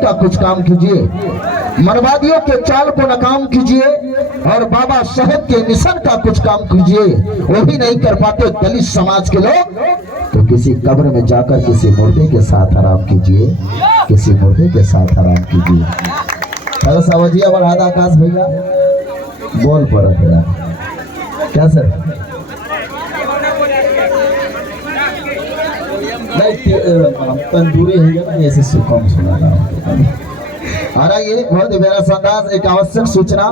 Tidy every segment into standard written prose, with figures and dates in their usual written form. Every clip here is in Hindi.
का कुछ काम कीजिए, मनवादियों के चाल को नाकाम कीजिए और बाबा साहेब के मिशन का कुछ काम कीजिए। वो भी नहीं कर पाते दलित समाज के लोग, तो किसी कब्र में जाकर किसी मुर्दे के साथ आराम कीजिए, किसी मुर्दे के साथ आराम कीजिए। अरे सावजिया बढ़ादा आकाश भैया बोल पड़ा तेरा क्या सर तंदूरी है ना, ऐसे सुकम सुनाना। और ये बहुत मेरा संदेश एक आवश्यक सूचना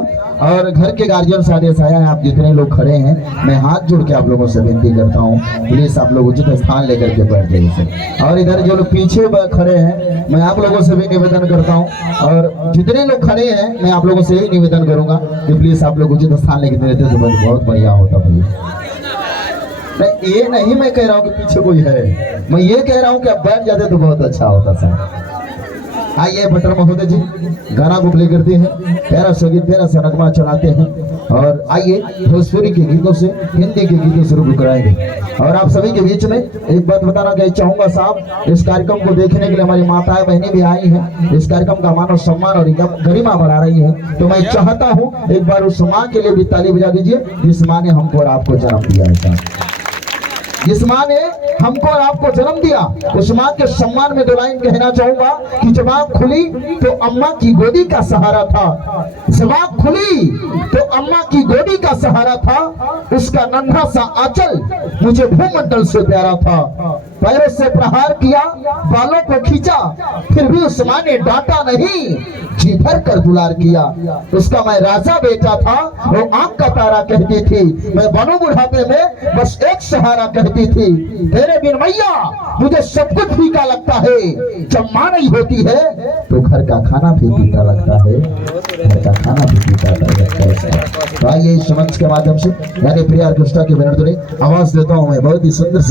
और घर के गार्जियन से आदेश आया है, आप जितने लोग खड़े हैं मैं हाथ जोड़ के आप लोगों से विनती करता हूँ, प्लीज आप लोग उचित स्थान लेकर के बैठ जाइए। और इधर जो लोग पीछे खड़े हैं मैं आप लोगों से भी निवेदन करता हूँ, और जितने लोग खड़े हैं मैं आप लोगों से यही निवेदन करूंगा कि प्लीज आप लोग उचित स्थान लेकर देते तो बहुत बढ़िया होता भैया। नहीं ये नहीं मैं कह रहा हूँ कि पीछे कोई है, मैं ये कह रहा हूँ कि आप बैठ जाते तो बहुत अच्छा होता सर। आइए भट्टर महोदय जी गाना बुक लेकर करते हैं, प्यारा संगीत प्यारा सा नगमा चलाते हैं, और आइए भोजपुरी के गीतों से हिंदी के गीतों से रुक कराएंगे। और आप सभी के बीच में एक बात बताना चाहूंगा साहब, इस कार्यक्रम को देखने के लिए हमारी माताएं बहनें भी आई हैं, इस कार्यक्रम का मान और सम्मान और गरिमा बढ़ा रही है, तो मैं चाहता हूँ एक बार उस माँ के लिए भी ताली बजा दीजिए जिस माँ ने हमको और आपको जन्म दिया है साहब। जिस माँ ने हमको और आपको जन्म दिया, उस माँ के सम्मान में दो लाइन कहना चाहूंगा कि जब आँख खुली तो अम्मा की गोदी का सहारा था, जब आँख खुली तो अम्मा की गोदी का सहारा था, उसका नन्हा सा आंचल मुझे भूमंडल से प्यारा था, पैरों से प्रहार किया बालों को खींचा फिर भी उस माँ ने डांटा नहीं, जी भर कर दुलार किया, उसका मैं राजा बेटा था, वो आँख का तारा कहती थी, मैं बनूं बुढ़ापे में बस एक सहारा कहती थी, तेरे बिन मैया मुझे सब कुछ फीका लगता है, जब माँ नहीं होती है तो घर का खाना भी फीका लगता है, घर का खाना भी फीका लगता है। तो आइए इस मंच के माध्यम से यानी प्रिया ऑर्केस्ट्रा के बैनर तले आवाज देता हूँ मैं बहुत ही सुंदर